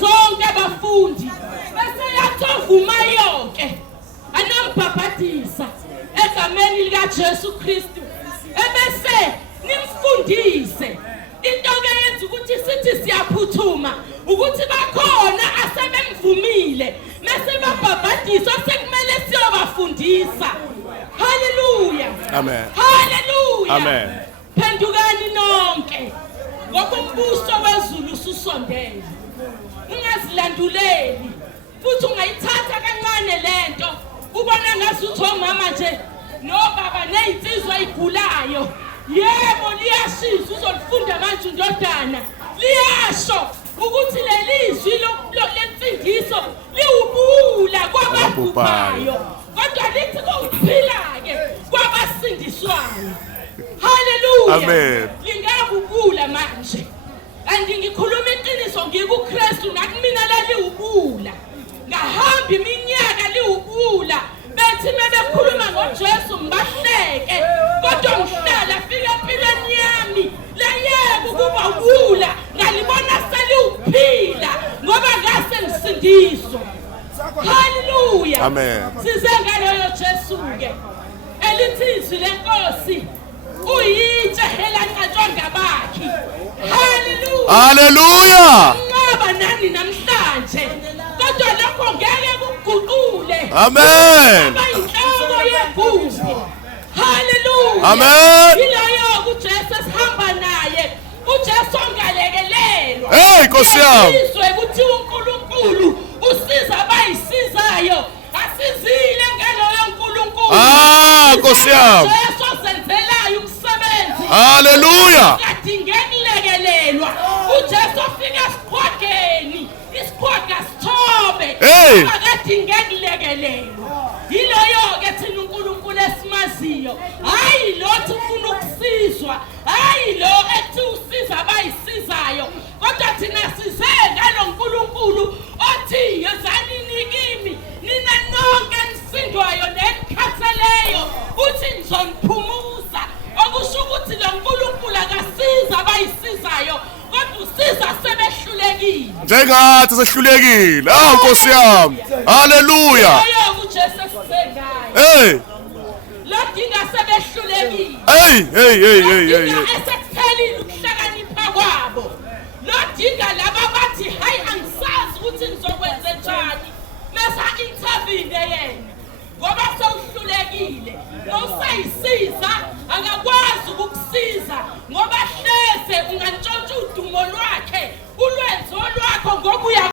zonke abafundi bese yathova yonke anambhabhadisa egameni lika Jesu Kristu ebese nimfundise into ke yenza ukuthi sithi siyaphuthuma ukuthi bakhona asebemvumile mase babhabhadisa sekumele siyobafundisa. Hallelujah, Amen. Hallelujah, Amen. Phendukani nonke ngoba umbuso wezulu ususondele. Ungazilanduleli futhi ungayithatha kancane lento ubona ngathi uthomama nje nobaba nezinsizwa igulayo. Yebo liyashiza uzolifunda manje ndodana liyasho ukuthi lelizwi lensindiso liwubula kwababhubhayo kodwa lithi kuphila ke kwabasindiswayo. Hallelujah, Amen. lingabubula manje angingikhuluma iqiniso ngikuKristu nakumina laliwubula ngahamba iminyaka liwubula bethi bebekhuluma ngoJesu mbahleke kodwa ngihlala fika empilweni yami layebo kuba ubula ngalibona seliwuphila ngoba ngase ngisindiswa. Hallelujah, Amen. size ngaloyo Jesu ke elithi izwi lenkosi uyitshe elanqatshwa ngabakhi. Hallelujah, Hallelujah. Ngaba nani namhlanje kodwa lokho ngeke kuguqule. Amen. Bayinhloko yegumbi. Hallelujah, Amen. Yiloyo uJesu sihamba naye uJesu ongalekelelwa. Hey, Nkosi yami. Izwe ukuthi uNkulunkulu usiza abayisizayo asizile ngaloyo uNkulunkulu. Nkosi yami. Jesu senzelayo umsebenzi. Hallelujah. Kadingeki lekelelwa uJesu ufika esikhwageni isikhwaga sithobe. Hey. Akadingeki lekelelwa yiloyo ke thina uNkulunkulu esimaziyo hayi lo ufuna ukusizwa hayi lo ethi usiza abayisizayo kodwa thina size ngalo uNkulunkulu othi yezanini kimi nina nonke nisindwayo nekhatheleyo uthi ngizoniphumuza okusho ukuthi lo uNkulunkulu akasiza abayisizayo kodwa usiza sebehlulekile Njengathi sehlulekile. Nkosi yami. Hallelujah. loyo uJesu sisengayo Hey. lodinga sebehlulekile. Hey. Esekuphelile ukuhlakanipha kwabo lodinga laba bathi hayi angisazi ukuthi ngizokwenza njani mesa intervene yena ngoba sewuhlulekile usayisiza akakwazi ukukusiza ngoba hleze ungantshontsha udumo lwakhe ulwenzo lwakho ngoba